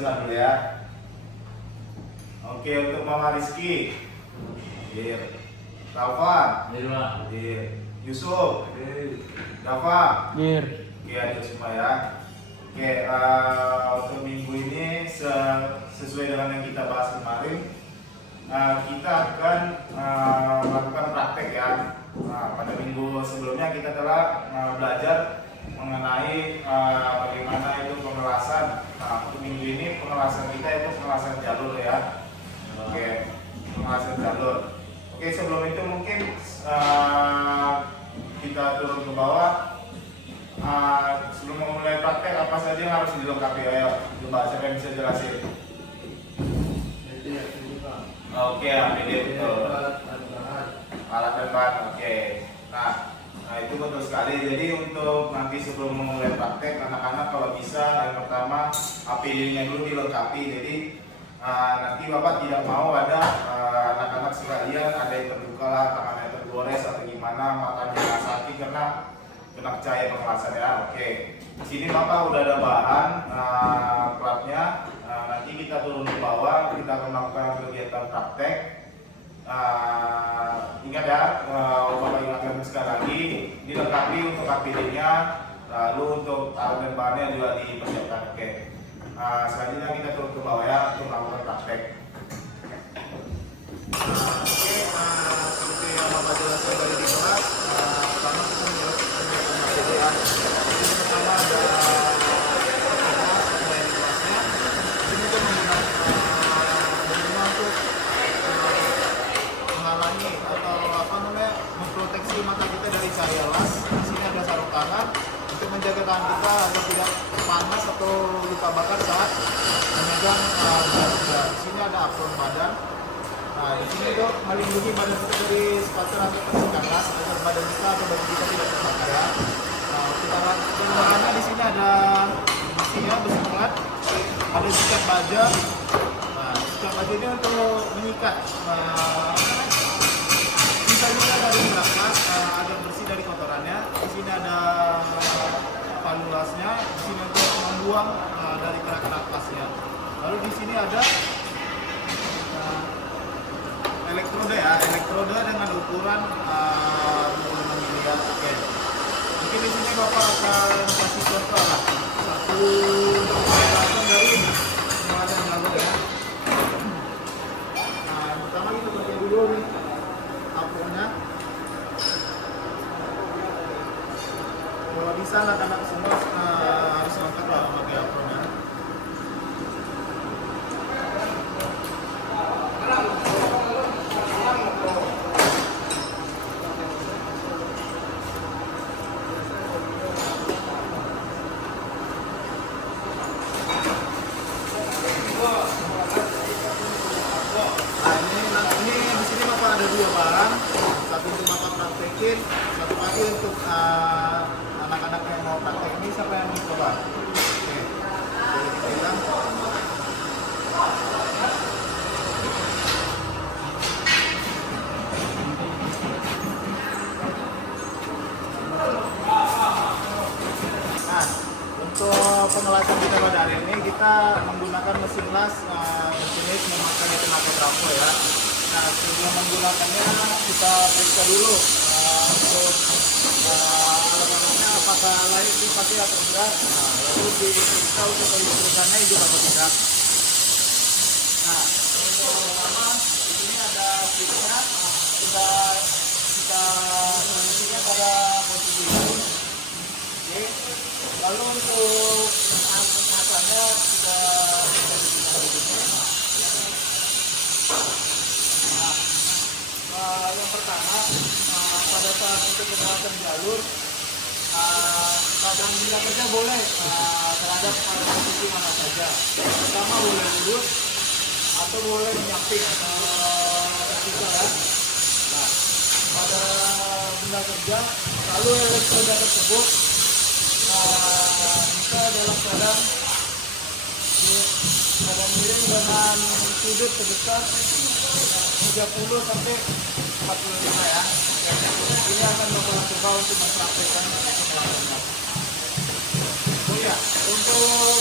sana dulu ya. Oke, untuk Mama Rizky. Dir. Taufan. Dir, Pak. Dir. Yusuf. Dir. Dafa. Dir. Oke, hadir semua ya. Oke, untuk minggu ini sesuai dengan yang kita bahas kemarin, kita akan melakukan praktek ya. Pada minggu sebelumnya kita telah belajar mengenai bagaimana itu pengelasan. Untuk minggu ini pengelasan kita itu pengelasan jalur ya. Oke, pengelasan jalur. Oke, sebelum itu mungkin kita turun ke bawah. Sebelum memulai praktek apa saja yang harus dilengkapi? Ayo, coba siapa yang bisa jelasin? Oke, APD betul. Alat dan bahan, oke. Nah, itu betul sekali. Jadi untuk nanti sebelum memulai praktek, anak-anak kalau bisa yang pertama APD-nya dulu dilengkapi. Jadi nanti Bapak tidak mau ada anak-anak sekalian ada yang terluka lah, tangannya tergores atau gimana, matanya sakit karena kena cahaya pengelasan ya. Oke. Di sini Bapak udah ada bahan platnya. Nanti kita turun ke bawah, kita akan melakukan kegiatan praktek. Ingat ya, Bapak ingatkan sekali lagi, dilengkapi untuk APD-nya, lalu untuk alat dan bahannya juga dipersiapkan. Oke. Selanjutnya kita turun ke bawah ya untuk melakukan praktek. Oke, seperti yang Bapak jelaskan tadi di kelas, pertama kita menjelaskan APD-an. Ini pertama ada memproteksi mata kita dari cahaya las. Di sini ada sarung tangan untuk menjaga tangan kita agar tidak panas atau luka bakar saat memegang benda. Di sini ada apron badan. Nah, di sini itu melindungi badan kita dari spatter atau tersikat las agar badan kita atau baju kita tidak terbakar ya. Nah, kita bahannya di sini ada besinya, besi pelat, ada sikat baja. Nah, sikat baja ini untuk menyikat. Bisa juga dari belakang agar bersih dari kotorannya. Di sini ada palu lasnya, di sini untuk membuang dari kerak-kerak lasnya. Lalu di sini ada elektroda ya, elektroda dengan ukuran 25 mm ya. Oke. Mungkin di sini Bapak akan kasih contoh lah satu penjelasan dari pengelasan jalur ya. Nah, pertama kita pakai dulu nih apronnya. Kalau bisa anak-anak semua harus lengkap lah pakai apronnya. Ada dua barang, satu untuk Bapak praktekin, satu lagi untuk anak-anak yang mau praktek. Ini siapa yang mau coba? Oke, boleh kita bilang. Nah, untuk pengelasan kita pada hari ini kita menggunakan mesin las jenis memakai tenaga trafo ya. Nah, sebelum menggunakannya kita periksa dulu untuk alat-alatnya apakah layak dipakai atau tidak. Nah, lalu diperiksa untuk kelistrikannya juga atau tidak. Nah, untuk pertama di sini ada switchnya, kita kondisinya pada posisi ini. Oke. Lalu untuk alatnya kita digunakan di sini. Yang pertama pada saat untuk pengelasan jalur kadang bila kerja boleh terhadap posisi mana saja. Pertama boleh duduk atau boleh menyamping atau vertikal ya. Nah, pada benda kerja lalu elektroda tersebut bisa dalam keadaan miring dengan sudut sebesar 30 sampai 45 ya. Ini akan Bapak coba untuk mempraktekkan pengelasannya. Oh ya, untuk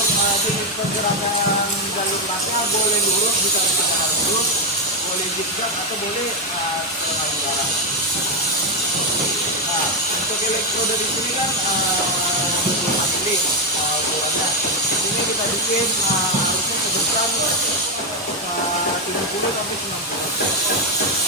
Untuk jenis pergerakan jalur latnya boleh lurus jika dikatakan lurus, boleh zigzag atau boleh setengah udara. Nah, untuk elektroda di sini kan akrilik ukurannya. Di sini kita bikin harusnya sebesar 70 sampai 90.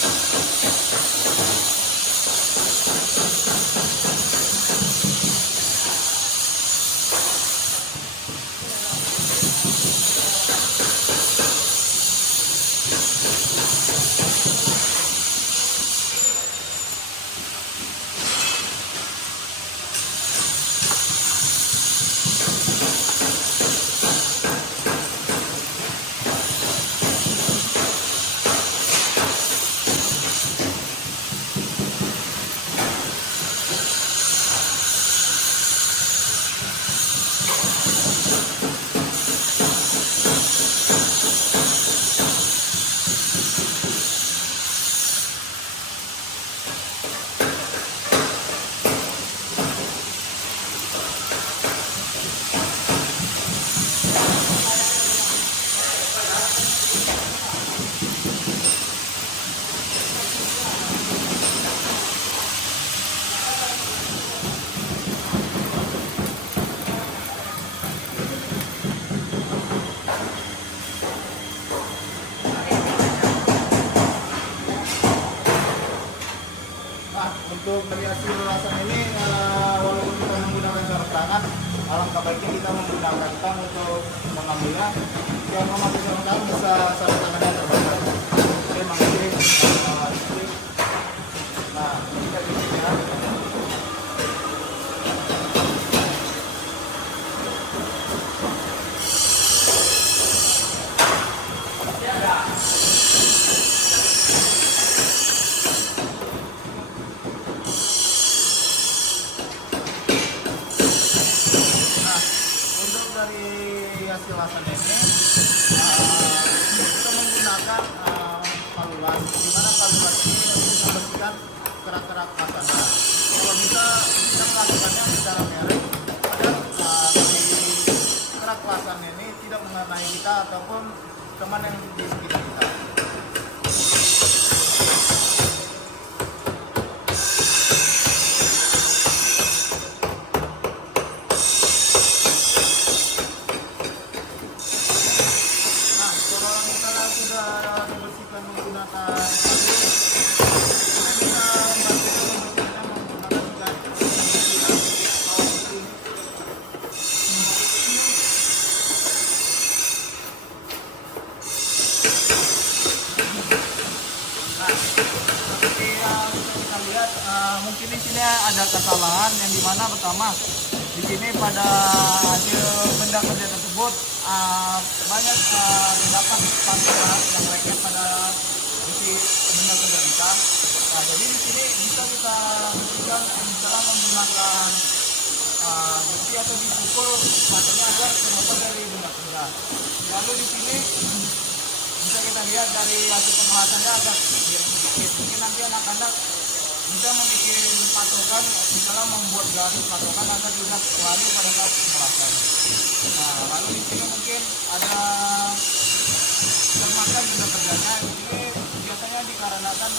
Untuk dari hasil rasan ini, walaupun kita menggunakan sarung tangan, alangkah baiknya kita menggunakan tang untuk mengambilnya. Yang memakai sarung tangan bisa sarung tangannya terbakar. Oke, mengambil nah, kita bikin ya. Hasil lasan ini kita menggunakan palulas, di mana palulas ini bisa membersihkan kerak-kerak lasannya. Kalau bisa kita melakukannya secara merek agar kerak lasan ini tidak mengenai kita ataupun teman yang di sekitar kita. Mungkin di sini ada kesalahan yang dimana pertama di sini pada hasil benda kerja tersebut banyak terdapat pantulan yang lengket pada isi benda kerja kita. Nah, jadi di sini bisa kita bersihkan misalnya menggunakan besi atau dipukul matanya agar terlepas dari benda kerja. Lalu di sini bisa kita lihat dari hasil pengelasannya agak sedikit. Mungkin nanti anak-anak bisa membuat patokan, misalnya membuat garis patokan agar tidak lari pada saat pengelasan. Nah, lalu di sini mungkin ada termakan benda kerjanya. Ini biasanya dikarenakan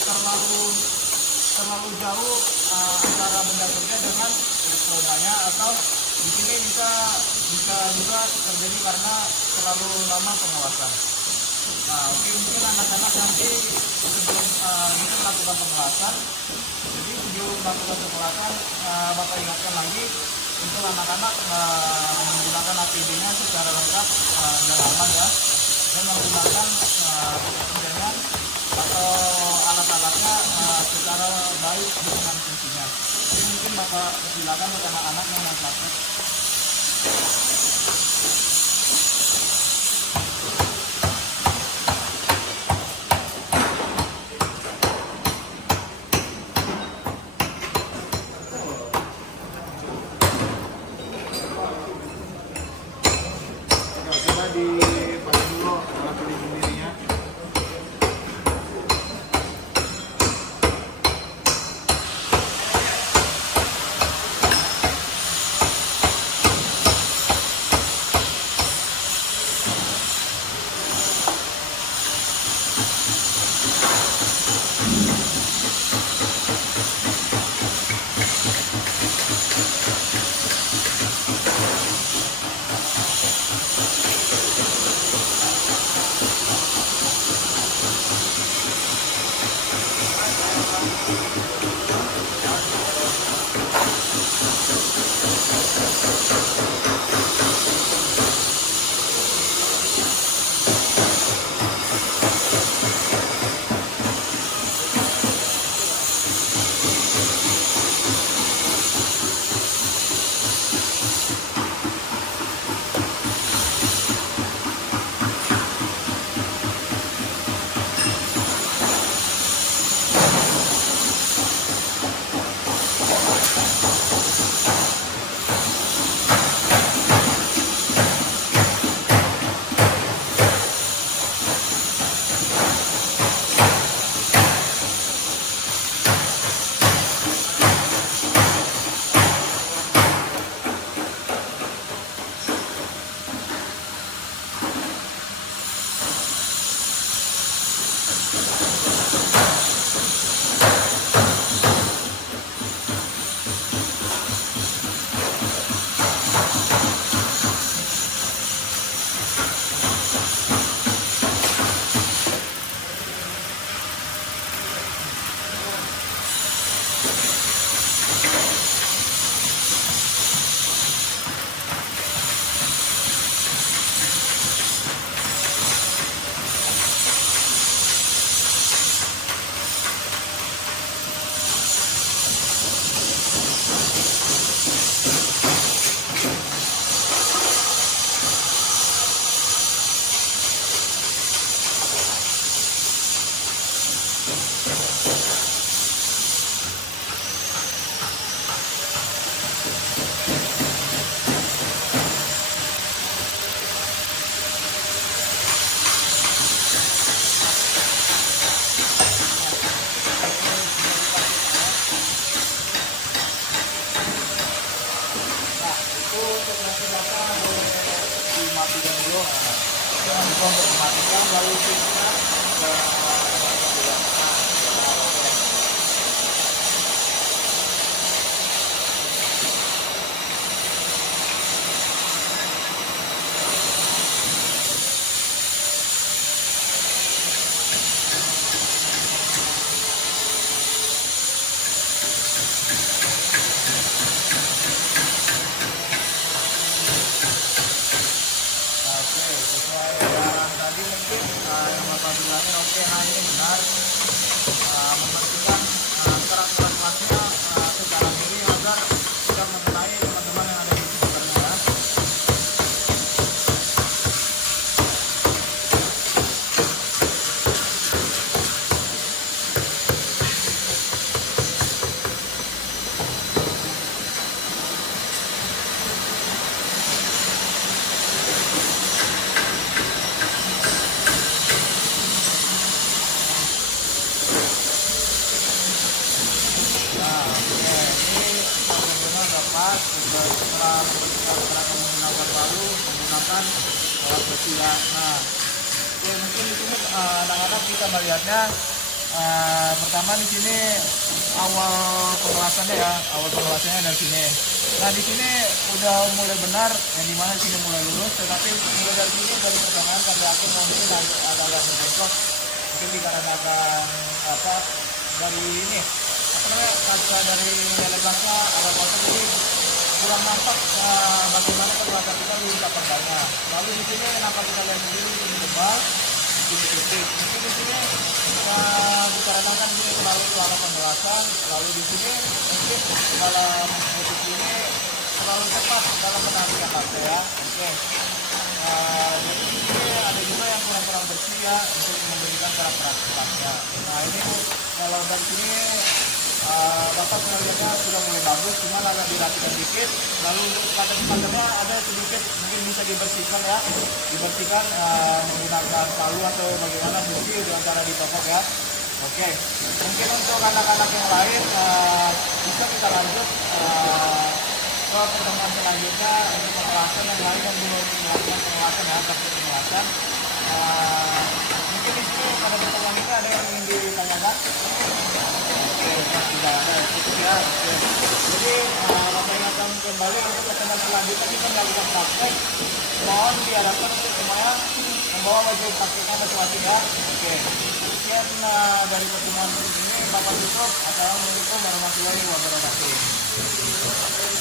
terlalu jauh antara benda kerja dengan elektrodanya, atau di sini bisa juga terjadi karena terlalu lama pengawasan. Nah, mungkin anak-anak nanti sebelum bisa melakukan pengelasan, jadi sebelum melakukan pengelasan, Bapak ingatkan lagi untuk anak-anak menggunakan APD-nya secara lengkap dan aman ya, dan menggunakan kemudian atau alat-alatnya secara baik dengan fungsinya. Jadi mungkin Bapak silakan untuk anak-anak yang mau praktek. dimatikan dulu. Nah, jangan lupa untuk dimatikan, lalu kita ke tempat juga. Nah, oke. Oke, sesuai dengan tadi mungkin yang Bapak bilangin, oke, nah ini benar. Membersihkan kerak-kerak kelasnya secara miring agar tidak mengenai teman-teman yang ada di sekitarnya ya. Nah, oke, ini benar-benar dapat setelah membersihkan kerak menggunakan palu, menggunakan alat bersih ya. Nah, oke, mungkin di sini anak-anak bisa melihatnya. Pertama di sini awal pengelasannya ya, awal pengelasannya dari sini. Nah di sini udah mulai benar, yang dimana sini mulai lurus, tetapi mulai dari sini dari pertengahan sampai akhir mungkin agak berbengkok, mungkin dikarenakan apa dari ini apa namanya kaca dari lele bangsa ada kotor, jadi kurang nampak bagaimana peralatan kita lurus apa enggaknya. Lalu di sini kenapa kita lihat sendiri di sini tebal, di sini titik, mungkin di sini dikarenakan ini terlalu lama pembahasan, lalu di sini mungkin dalam motif ini terlalu cepat dalam penampilan kaca ya. Oke. Jadi di sini ada juga yang kurang bersih ya untuk memberikan karakteristiknya. Nah ini kalau dari sini Bapak melihatnya sudah mulai bagus, cuma agak dirapikan dikit. Lalu untuk kaca-kacanya ada sedikit mungkin bisa dibersihkan ya, dibersihkan menggunakan palu atau bagaimana bersih dengan cara ditopok ya. Oke, mungkin untuk anak-anak yang lain bisa kita lanjut ke pertemuan selanjutnya untuk pengelasan yang lain yang belum melakukan pengelasan ya, takut pengelasan. Mungkin di sini pada pertemuan kita ada yang ingin ditanyakan? Oke, tidak ada, cukup ya. Oke. Jadi Bapak ingatkan kembali untuk pertemuan selanjutnya kita melakukan praktek. Mohon diharapkan untuk semuanya membawa baju prakteknya masing-masing ya. Oke. Sekian dari pertemuan ini Bapak tutup. Assalamualaikum warahmatullahi wabarakatuh.